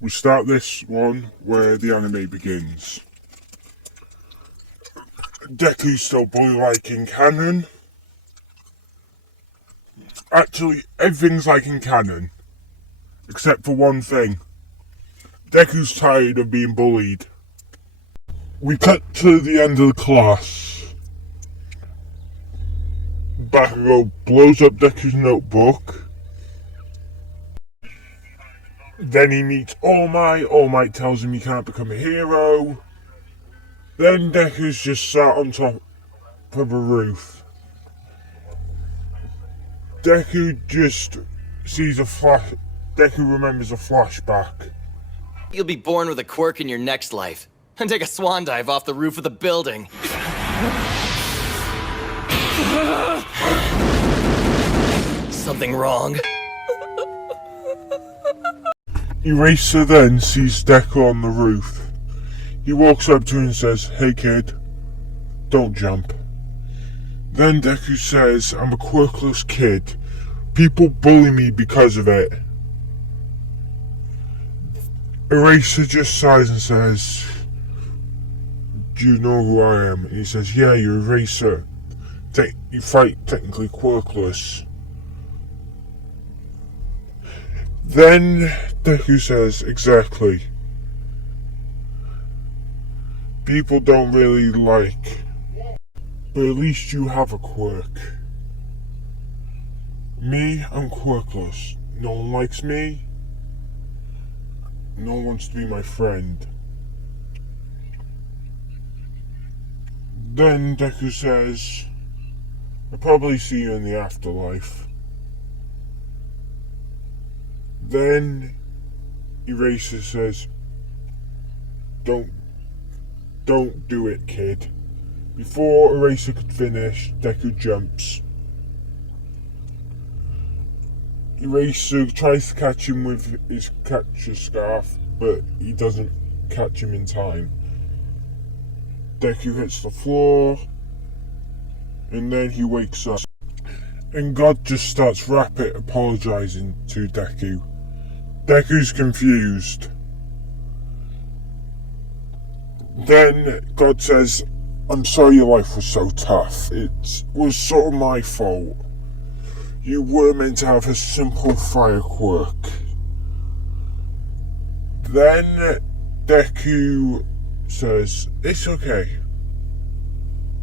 We start this one where the anime begins. Deku's still bully-like in canon. Actually, everything's like in canon, except for one thing. Deku's tired of being bullied. We cut to the end of the class. Bakugo blows up Deku's notebook. Then he meets All Might. All Might tells him he can't become a hero. Then Deku's just sat on top of a roof. Deku just sees a flash. Deku remembers a flashback. You'll be born with a quirk in your next life and take a swan dive off the roof of the building. Something wrong? Eraser then sees Deku on the roof. He walks up to him and says, "Hey kid, don't jump." Then Deku says, "I'm a quirkless kid. People bully me because of it." Eraser just sighs and says, "Do you know who I am?" And he says, "Yeah, you're Eraser. You fight technically quirkless." Then Deku says, "Exactly. People don't really like, but at least you have a quirk. Me, I'm quirkless. No one likes me. No one wants to be my friend." Then Deku says, "I'll probably see you in the afterlife." Then Eraser says, Don't do it, kid." Before Eraser could finish, Deku jumps. Eraser tries to catch him with his catcher scarf, but he doesn't catch him in time. Deku hits the floor, and then he wakes up. And God just starts rapid apologizing to Deku. Deku's confused. Then God says, "I'm sorry your life was so tough. It was sort of my fault. You were meant to have a simple fire quirk." Then Deku says, "It's okay.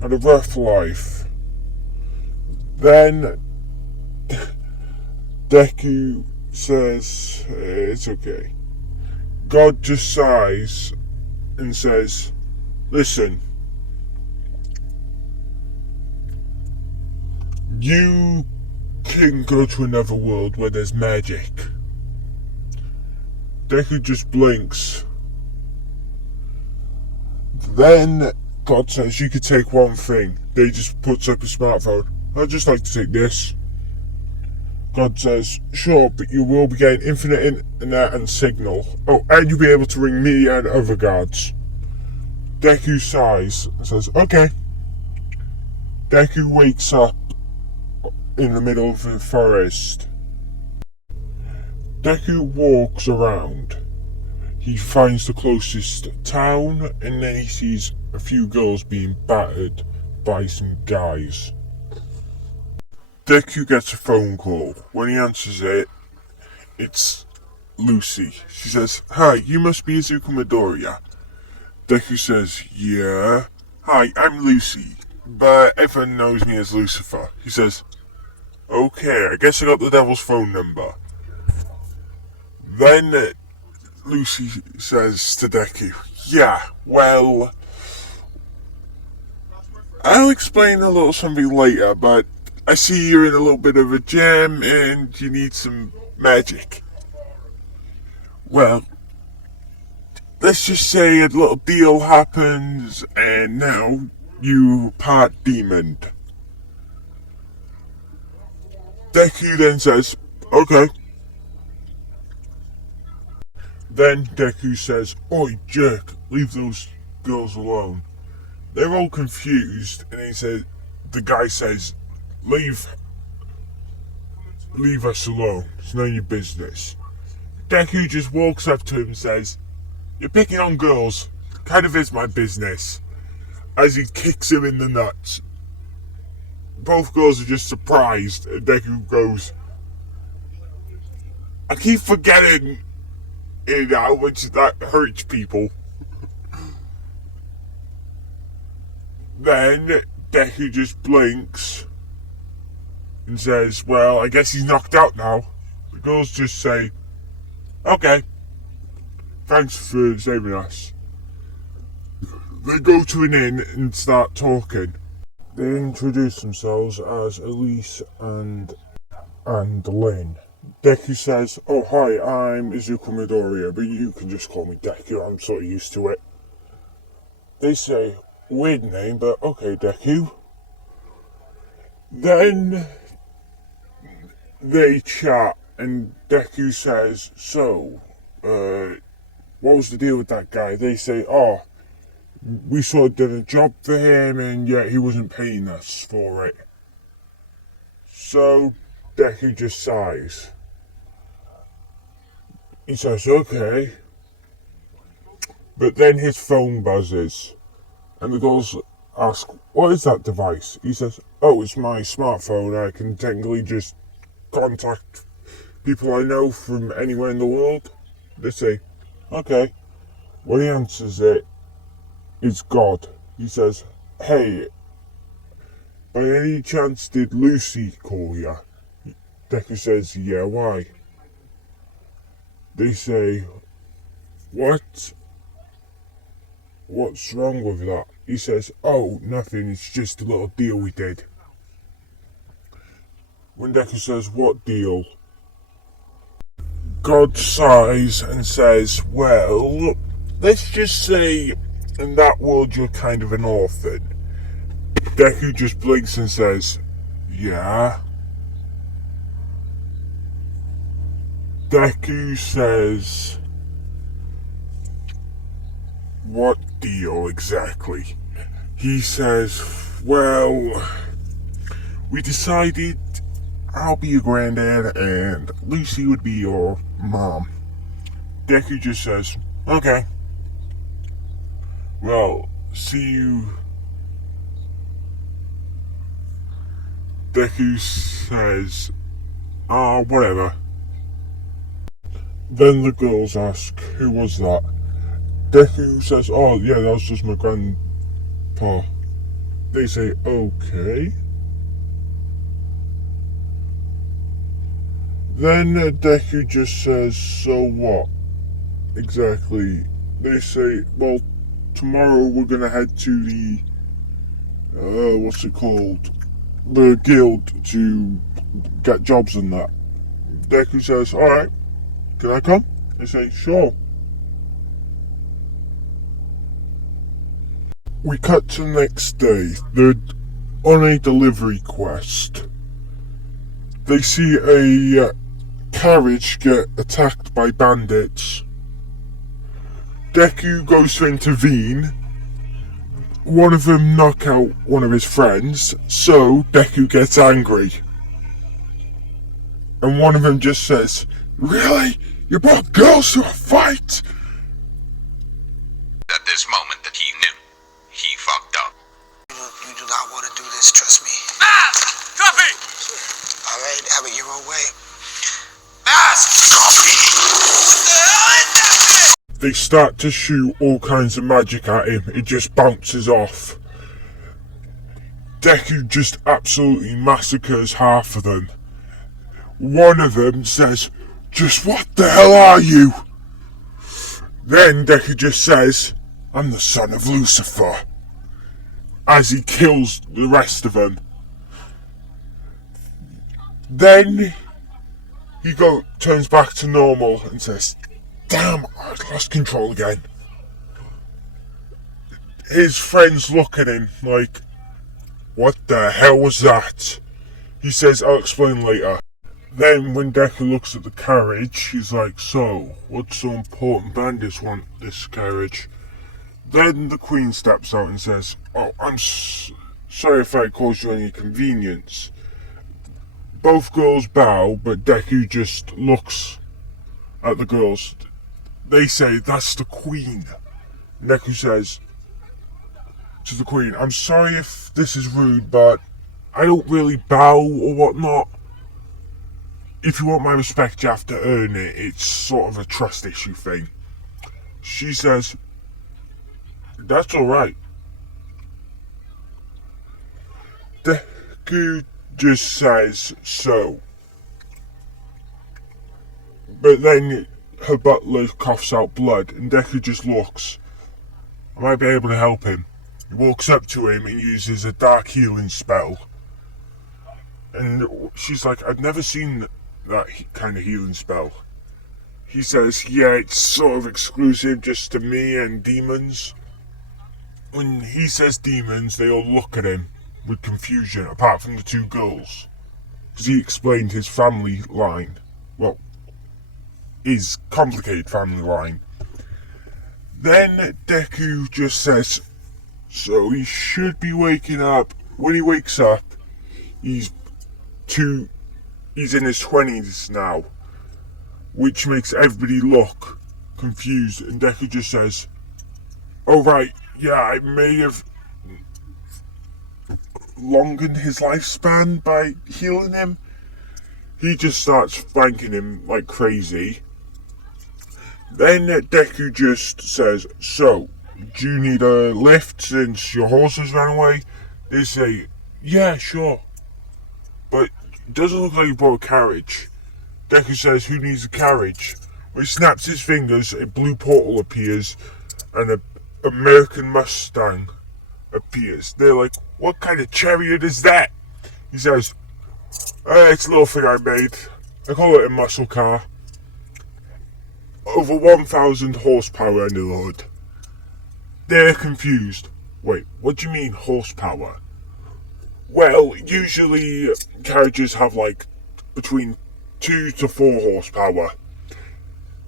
I had a rough life." Then Deku says, "It's okay." God just sighs and says, "Listen, you can go to another world where there's magic." Deku just blinks. Then God says, "You could take one thing." They just puts up a smartphone. "I'd just like to take this." God says, "Sure, but you will be getting infinite internet and signal. Oh, and you'll be able to ring me and other guards." Deku sighs and says, "Okay." Deku wakes up in the middle of the forest. Deku walks around. He finds the closest town, and then he sees a few girls being battered by some guys. Deku gets a phone call. When he answers it, it's Lucy. She says, "Hi, you must be Izuku Midoriya." Deku says, "Yeah." "Hi, I'm Lucy, but everyone knows me as Lucifer." He says, "Okay, I guess I got the devil's phone number." Then Lucy says to Deku, "Yeah, well, I'll explain a little something later, but I see you're in a little bit of a jam and you need some magic. Well, let's just say a little deal happens and now you part demon." Deku then says, "Okay." Then Deku says, "Oi, jerk, leave those girls alone." They're all confused, and the guy says, Leave us alone. It's none of your business." Deku just walks up to him and says, "You're picking on girls. Kind of is my business." As he kicks him in the nuts. Both girls are just surprised, and Deku goes, "I keep forgetting how much that hurts people." Then Deku just blinks and says, "Well, I guess he's knocked out now." The girls just say, "Okay, thanks for saving us." They go to an inn and start talking. They introduce themselves as Elise and Lynn. Deku says, "Oh, hi, I'm Izuku Midoriya, but you can just call me Deku, I'm sort of used to it." They say, "Weird name, but okay, Deku." Then they chat, and Deku says, "So, what was the deal with that guy?" They say, "Oh, we sort of did a job for him, and yet he wasn't paying us for it." So Deku just sighs. He says, "Okay." But then his phone buzzes, and the girls ask, "What is that device?" He says, "Oh, it's my smartphone. I can technically just contact people I know from anywhere in the world." They say, "Okay." When he answers it, it's God. He says, "Hey, by any chance did Lucy call you?" Deku says, "Yeah, why?" They say, "What? What's wrong with that?" He says, "Oh, nothing, it's just a little deal we did." When Deku says, "What deal?" God sighs and says, "Well, let's just say in that world you're kind of an orphan." Deku just blinks and says, "Yeah." Deku says, "What deal exactly?" He says, "Well, we decided I'll be your granddad and Lucy would be your mom." Deku just says, "Okay. Well, see you." Deku says, whatever." Then the girls ask, "Who was that?" Deku says, "Oh, yeah, that was just my grandpa." They say, "Okay." Then Deku just says, "So what? Exactly?" They say, "Well, tomorrow we're gonna head to the, what's it called? The guild to get jobs and that." Deku says, "Alright, can I come?" They say, "Sure." We cut to the next day. They're on a delivery quest. They see a carriage get attacked by bandits. Deku goes to intervene. One of them knock out one of his friends, so Deku gets angry. And one of them just says, "Really? You brought girls to a fight?" At this moment that he knew, he fucked up. You do not want to do this, trust me. Mask! Coffee! Alright, have it your own way. Mask! Coffee! What the hell is that? They start to shoot all kinds of magic at him. It just bounces off. Deku just absolutely massacres half of them. One of them says, "Just what the hell are you?" Then Deku just says, "I'm the son of Lucifer," as he kills the rest of them. Then he turns back to normal and says, "Damn, I lost control again." His friends look at him like, "What the hell was that?" He says, "I'll explain later." Then when Deku looks at the carriage, he's like, "So, what's so important bandits want this carriage?" Then the Queen steps out and says, "Oh, I'm sorry if I caused you any inconvenience." Both girls bow, but Deku just looks at the girls. They say, that's the Queen. Deku says to the Queen, I'm sorry if this is rude, but I don't really bow or whatnot. If you want my respect, you have to earn it. It's sort of a trust issue thing. She says, that's alright. Deku just says so. But then her butler coughs out blood and Deku just looks. I might be able to help him. He walks up to him and uses a dark healing spell. And she's like, I've never seen that kind of healing spell. He says, yeah, it's sort of exclusive just to me and demons. When he says demons, they all look at him with confusion, apart from the two girls. Because he explained his family line. Well, his complicated family line. Then Deku just says, so he should be waking up. When he wakes up, he's in his 20s now, which makes everybody look confused. And Deku just says, oh right, yeah, I may have longed his lifespan by healing him. He just starts thanking him like crazy. Then Deku just says, so, do you need a lift since your horses ran away? They say, yeah, sure. But it doesn't look like you brought a carriage. Deku says, who needs a carriage? When he snaps his fingers, a blue portal appears and an American Mustang appears. They're like, what kind of chariot is that? He says, it's a little thing I made. I call it a muscle car. Over 1,000 horsepower under the hood. They're confused. Wait, what do you mean horsepower? Well, usually carriages have like between 2 to 4 horsepower.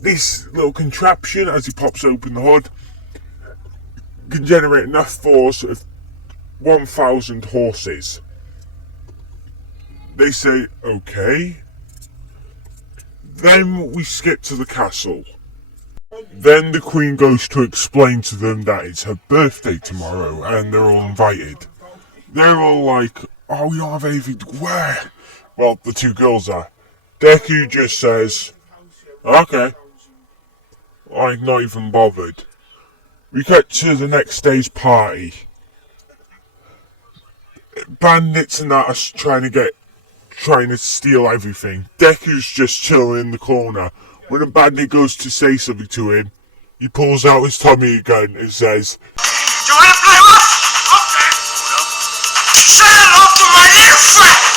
This little contraption, as he pops open the hood, can generate enough force of 1,000 horses. They say, okay. Then we skip to the castle. Then the Queen goes to explain to them that it's her birthday tomorrow and they're all invited. They're all like, oh, we don't have anything to wear. Well, the two girls are. Deku just says, okay. Like, not even bothered. We cut to the next day's party. Bandits and that are trying to steal everything. Deku's just chilling in the corner. When a bandit goes to say something to him, he pulls out his Tommy gun and says, You wanna play rough? Okay. Say hello to my little friend!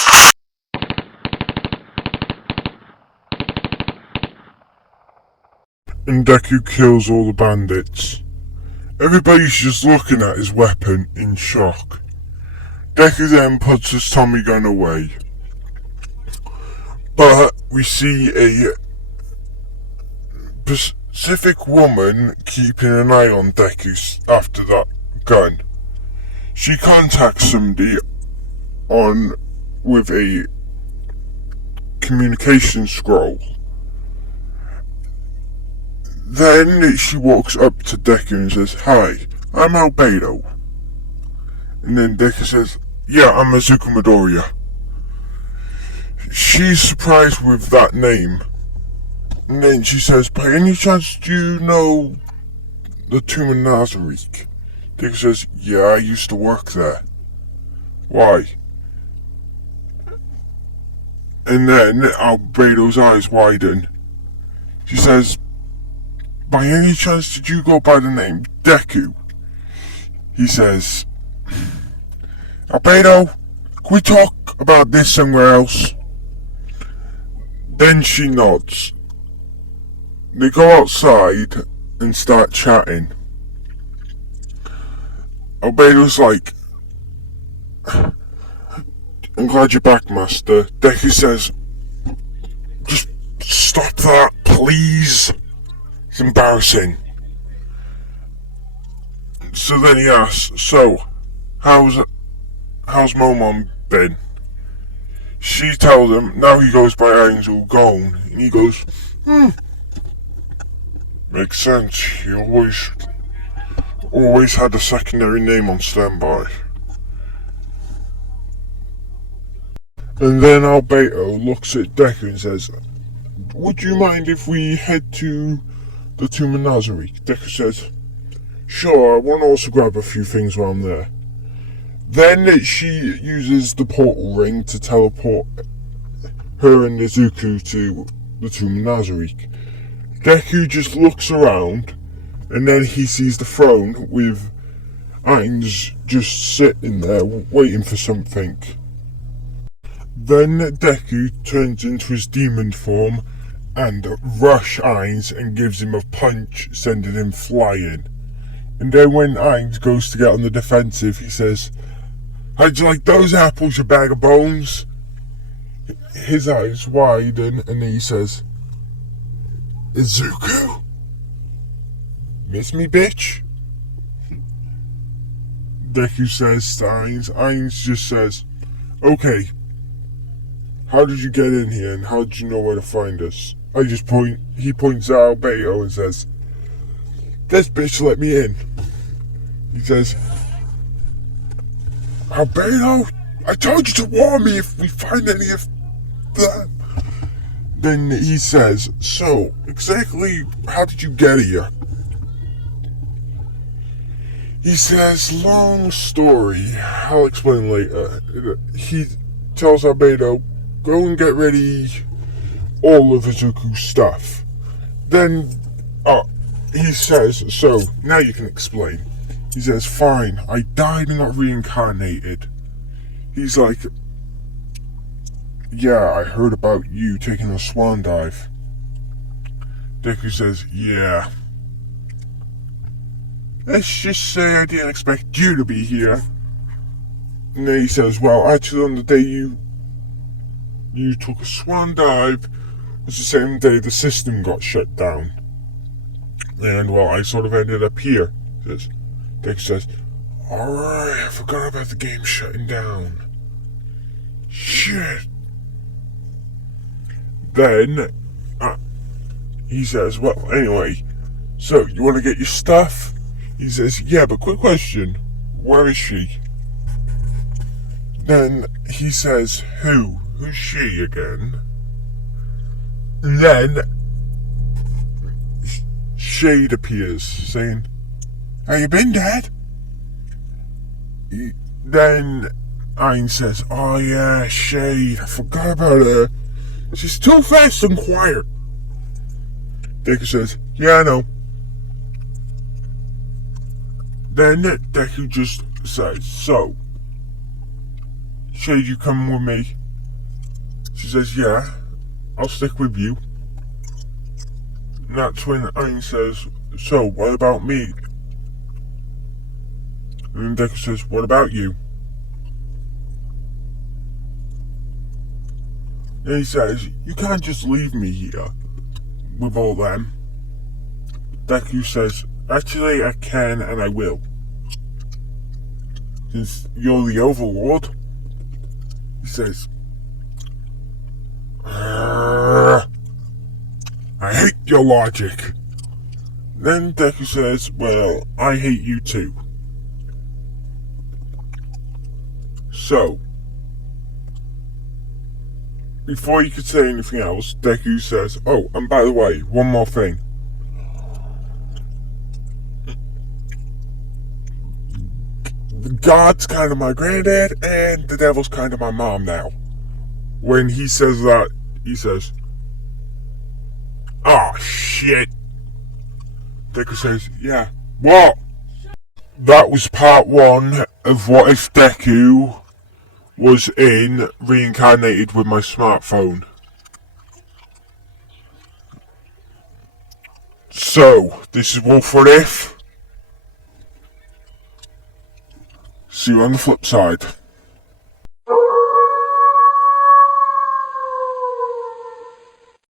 and Deku kills all the bandits. Everybody's just looking at his weapon in shock. Deku then puts his Tommy gun away. But we see a Pacific woman keeping an eye on Deku after that gun. She contacts somebody with a communication scroll. Then she walks up to Deku and says, hi, I'm Albedo. And then Deku says, yeah, I'm Azuka Midoriya. She's surprised with that name. And then she says, by any chance do you know the Tomb of Nazarick? Deku says, yeah, I used to work there. Why? And then Albedo's eyes widen. She says, by any chance did you go by the name Deku? He says, Albedo, can we talk about this somewhere else? Then she nods. They go outside and start chatting. Albedo's like, I'm glad you're back, Master. Deku says, just stop that, please. It's embarrassing. So then he asks, so, how's Momon been? She tells him, now he goes by Angel Gone, and he goes, Makes sense. He always had a secondary name on standby. And then Albedo looks at Deku and says, would you mind if we head to the Tomb of Nazarick? Deku says, sure, I want to also grab a few things while I'm there. Then she uses the portal ring to teleport her and Izuku to the Tomb of Nazarick. Deku just looks around, and then he sees the throne with Ainz just sitting there waiting for something. Then Deku turns into his demon form and rushes Ainz and gives him a punch, sending him flying. And then when Ainz goes to get on the defensive, he says, how'd you like those apples, you bag of bones? His eyes widen and he says, Izuku? Miss me, bitch? Deku says to Ainz. Ainz just says, okay, how did you get in here and how did you know where to find us? He points out Albedo and says, this bitch let me in. He says, Albedo, I told you to warn me if we find any of them. Then he says, so, exactly how did you get here? He says, long story, I'll explain later. He tells Albedo, go and get ready all of Izuku's stuff. Then, he says, so, now you can explain. He says, fine, I died and got reincarnated. He's like, yeah, I heard about you taking a swan dive. Deku says, yeah. Let's just say I didn't expect you to be here. And then he says, well, actually on the day you took a swan dive was the same day the system got shut down. And, well, I sort of ended up here. Deku says, alright, I forgot about the game shutting down. Shit. Then, he says, well, anyway, so, you want to get your stuff? He says, yeah, but quick question, where is she? Then, he says, who? Who's she again? And then, Shade appears, saying, how you been, Dad? Then Ainz says, oh yeah, Shade, I forgot about her. She's too fast and quiet. Deku says, yeah, I know. Then Deku just says, so, Shade, you coming with me? She says, yeah, I'll stick with you. And that's when Ainz says, so, what about me? And then Deku says, what about you? And he says, you can't just leave me here with all them. Deku says, actually I can and I will. Since you're the Overlord. He says, I hate your logic. Then Deku says, well, I hate you too. So, before you could say anything else, Deku says, oh, and by the way, one more thing. God's kind of my granddad, and the devil's kind of my mom now. When he says that, he says, oh, shit. Deku says, yeah, what? That was part 1 of What If Deku was in Reincarnated with my smartphone. So, this is What If. See you on the flip side.